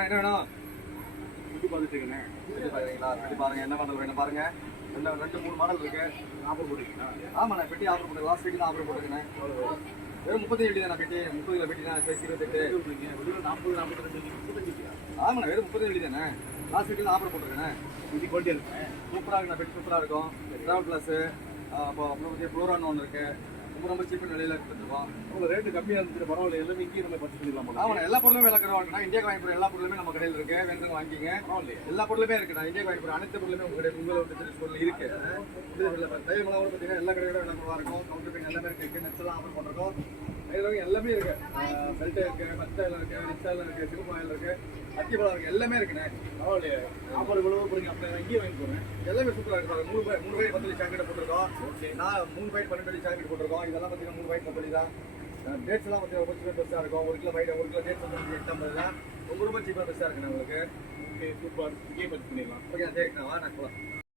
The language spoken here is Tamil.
அண்ணா என்ன வேணும்? சுற்றி பார்த்துட்டு இருக்கேண்ணே. பெட்டி பார்க்குறீங்களா? பெட்டி பாருங்க, என்ன மாடல் வேணும் பாருங்க. ரெண்டு மூணு மாடல் இருக்கு. ஆஃபர் போட்டுருக்கீங்களா? ஆமாண்ணா, பெட்டி ஆஃபர் போட்டு லாஸ்ட் வீக் தான் ஆஃபர் போட்டுருக்கேன். வெறும் 37 தானே பெட்டி, 30 கிலோ பெட்டி தான், சைஸ் 28. 40, 42, 35. ஆமாண்ணா, வெறும் 37 தானே, லாஸ்ட் வீக் தான் ஆஃபர் போட்டுருக்கேன். சுற்றி குவாலிட்டியாக இருக்குண்ணே. சூப்பராக இருக்குண்ணா, பெட்டி சூப்பராக இருக்கும். ட்ராவல் ப்ளஸ் அப்புறம் ஃப்ளோரான்னு ஒன்று இருக்கு. ரொம்ப சீப்பான விலையில கொடுத்துருக்கோம். உங்களுக்கு ரேட்டு கம்மியாக இருந்துச்சு, பரவாயில்ல. எல்லாமே இங்கேயும் நம்ம பர்ச்சேஸ் பண்ணிடலாம். ஆமாண்ணா, எல்லா பொருளுமே விலை குறைவா இருக்குண்ணா. இந்தியா வாங்கி போகிற எல்லா பொருளுமே நம்ம கடையில் இருக்கு. வேணுங்க வாங்கிங்க. எல்லா பொருளுமே இருக்குண்ணா. இந்தியா வாங்கி போகிற அனைத்து பொருளுமே உங்க கடை உங்களை பொருள் இருக்கு. தைரியமெல்லாம் கூட பார்த்தீங்கன்னா எல்லா கடையோட விலை குறைவா இருக்கும். கவுண்டர் பெயின் எல்லாமே இருக்கு. நெட்ஸ் எல்லாம் ஆஃபர் பண்ணிருக்கோம். எல்லாமே இருக்கு. பெல்ட் இருக்கு, மஸ்டாயில் இருக்கு, ரிக்ஸாயில் இருக்கு, சிவப்பு ஆயில் இருக்கு, அத்திப்பழம் இருக்கு, எல்லாமே இருக்குண்ணே. பரவாயில்லையே, ஆஃபர் இவ்வளவு போறீங்க. அப்படியே இங்கேயே வாங்கி போகிறேன். எல்லாமே சூப்பராக இருக்கு. 3 பாக்கெட் 10 சாக்கெட் போட்டிருக்கோம். நான் 3 பாக்கெட் 12 சாக்கெட் போட்டிருக்கோம். இதெல்லாம் பார்த்தீங்கன்னா 3 பாக்கெட் 10 தான். டேட்ஸ் எல்லாம் பார்த்தீங்கன்னா கொஞ்சம் பெருசாக இருக்கும். 1 கிலோ டேட்ஸ் வந்து 850 தான். ரொம்ப சீப்பாக பெருசாக இருக்குண்ணே உங்களுக்கு. Okay, super. இங்கேயே பர்ச்சேஸ் பண்ணிடலாம். ஓகே, நான் போகலாம்.